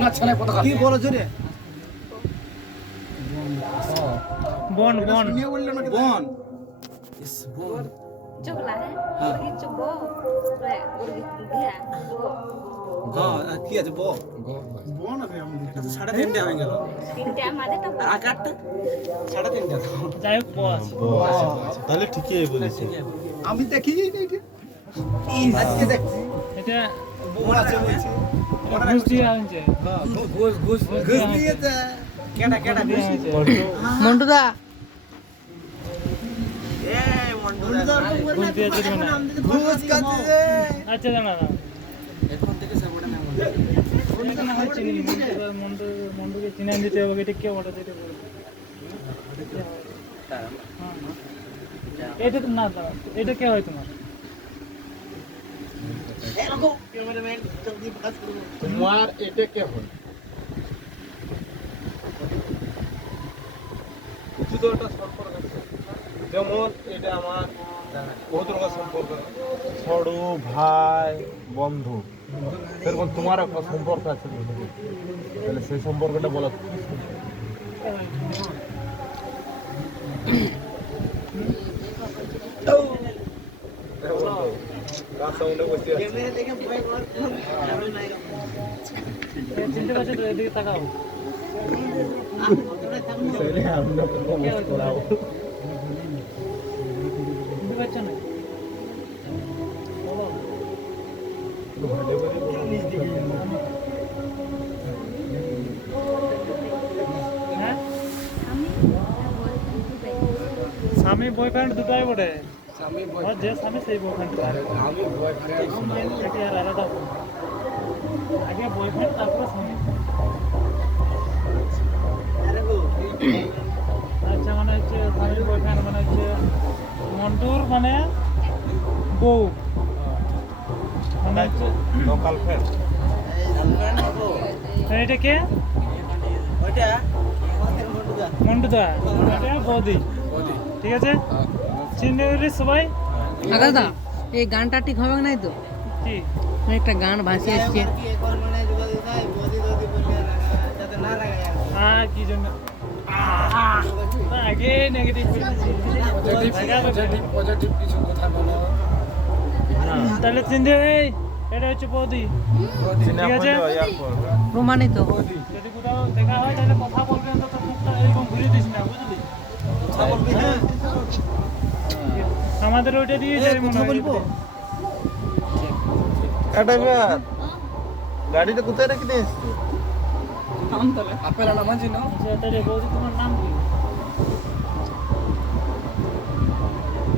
না ছেলে পতাকা কি বলেছ রে বন বন। নিয়ে বললে নাকি বন। চোখলা হ্যাঁ? মুরগি চোখ হ্যাঁ আর কি আছে বল বন আছে আমাদের সাড়ে তিনটে হয়ে গেল। তিনটে আমাদের তো আর সাড়ে তিনটে। যাই হোক ব আছে। তাহলে ঠিকই বলেছে। আমি দেখি আজকে দেখছি। এটা বন আছে। বলছি। ঘুষ দিয়ে আনছে। ঘুষ ঘুষ ঘুষ দিয়েছে। কেডা কেডা ঘুষ? দিয়েছে মন্টুদা। এই মন্ডুদা ঘুষ দিয়েছে তো না। ঘুষ খাচ্ছে আচ্ছা দাঁড়া এখন থেকে সাপোর্ট হয় চিনি দিতে হবে এটা কে দিতে এটা তো না দাঁড়া এটা কে হয় তোমার? তোমার এটা কে একটা সম্পর্ক যেমন এটা আমার বহুত রকম সম্পর্ক। সড়ু ভাই বন্ধু। সেরকম তোমার একটা সম্পর্ক আছে তাহলে সেই সম্পর্কটা বলা। কার স্বামী বয়ফ্রেন্ড দুটাই বটে। স্বামী আর যে স্বামী সেই বয়ফ্রেন্ড আমি বয়ফ্রেন্ড এটি আর আলাদা আগে বয়ফ্রেন্ড তারপরে স্বামী আচ্ছা মানে হচ্ছে স্বামীর বয়ফ্রেন্ড মানে হচ্ছে মন্টুর মানে বউ। মানে হচ্ছে লোকাল ফ্রেন্ড। এটা কে? ওইটা? মন্ডুদা মন্টুদা। বৌদি। ঠিক আছে? চিনতে পারলি সবাই? আগাদা এই গানটা ঠিক হবে নাই তো? একটা গান ভাসি মানে দদি লাগায় আর কি জন্য? আগে নেগেটিভ পজিটিভ পজিটিভ পজিটিভ কিছু কথা বলো। তাহলে চিনতে এই এটা হচ্ছে বৌদি। ঠিক আছে। প্রমাণিত। যদি কোথাও দেখা হয় তাহলে কথা বলবি অন্তত মুখটা এরকম ঘুরিয়ে দিস না বুঝলি? কথা বলবি হ্যাঁ? আমাদের ওইটা দিয়ে মনে কথা বলব? এটা গাড়িটা কোথায় রেখে আপেল না? আচ্ছা তাহলে বৌদি তোমার নাম কি?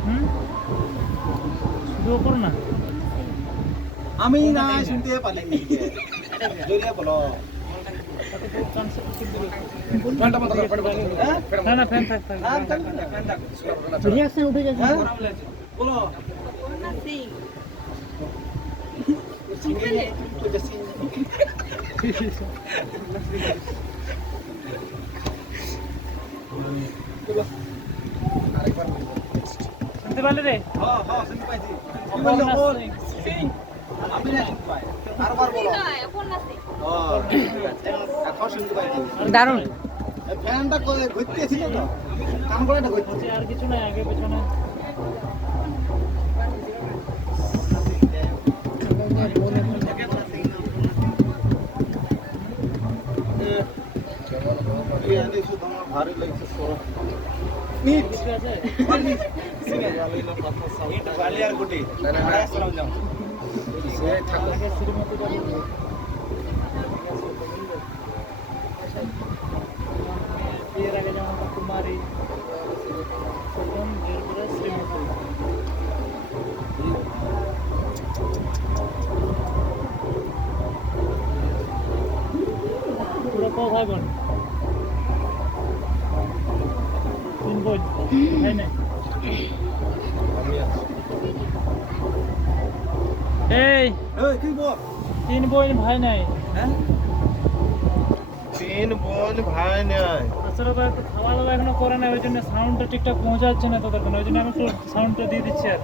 হুম? শুধু ওপর না। আমি না শুনতে পারিনি বলো। রিয়াকশন উঠে যাচ্ছে হ্যাঁ? বলো পূর্ণা সিং সিঙ্গেলে তো জেসি আরেকবার শুনতে পারলে রে হ্যাঁ হ্যাঁ শুনতে পাইছি হ্যাঁ ঠিক দারুণ ফ্যানটা করে তো। কান করে ঘুরতে। আর কিছু নাই আগে পেছনে। ভারী লাগছে সরো মিট। কিছু আছে। মিট বালি আর গুটি আসসালাম যাও সে ঠাকুর আগে শ্রীমতী বাবু বিয়ের আগে যেমন কুমারী প্রথম বিয়ের পরে শ্রীমতী পুরো ক ভাই বোন তিন বোন তাই না আমি আছি এই এই কি বল তিন বোন ভাই নাই। হ্যাঁ? তিন বোন ভাই নাই। আসলে তো একটু খাওয়া দাওয়া এখনও করে না ওই জন্য সাউন্ডটা ঠিকঠাক পৌঁছাচ্ছে না তোদের ওই জন্য আমি একটু সাউন্ডটা দিয়ে দিচ্ছি আর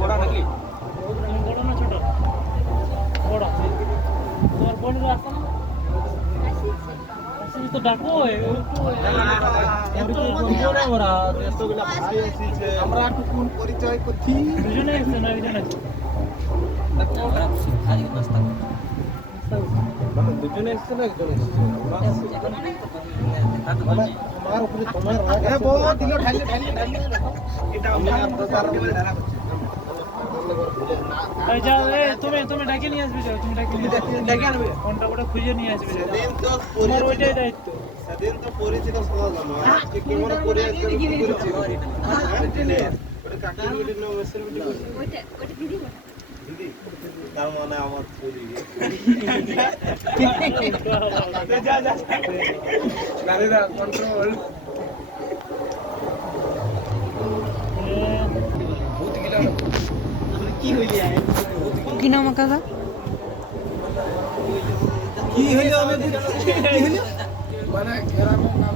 বড় নাকি? বড় না ছোট। বড়। তোমার বোনের আসলে তো ডাকো একটু আমরা পরিচয় করছি দুজনে এসছে না একজন আছে মানে দুজনে এসেছে না একজন এসেছে তোমার উপরে তোমার রাগ হ্যাঁ বউ? দিল ঢালি ঢালি ঢালি এটা আমি আমরা এই যাও এ তুমি তুমি ডাকে নিয়ে আসবে যাও তুমি ডাকে ডেকে আনবে। ফোনটা ওটা খুঁজে নিয়ে আসবে সেদিন তো তোমার ওইটাই দায়িত্ব। সেদিন তো পরিচিত সহজ আমার আজকে কেমন করে পরিচিত। ওটা কাকি ভিডিও না মেসের ভিডিও ওইটা ওইটা দিদি দিদি তার মানে আমার চলে দাদিদা কন্ট্রোল ভূত গিলা কি কি নাম কাকা? কি হইল আমি কি হইল মানে গ্রামের নাম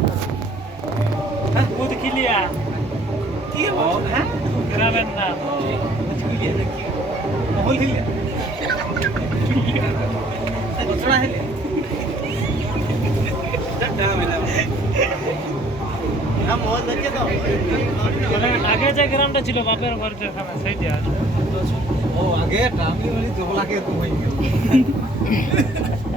কি হলো? হ্যাঁ গ্রামের নাম। খিলিয়া নাকি মহল খিলিয়া। ঘটনা হইলে না মহল দেখে তো। মানে আগে যে গ্রামটা ছিল বাপের ঘর যেখানে সেইটা ও আগে আমি বলি তো হই আমার বিগ ফ্রেন্ড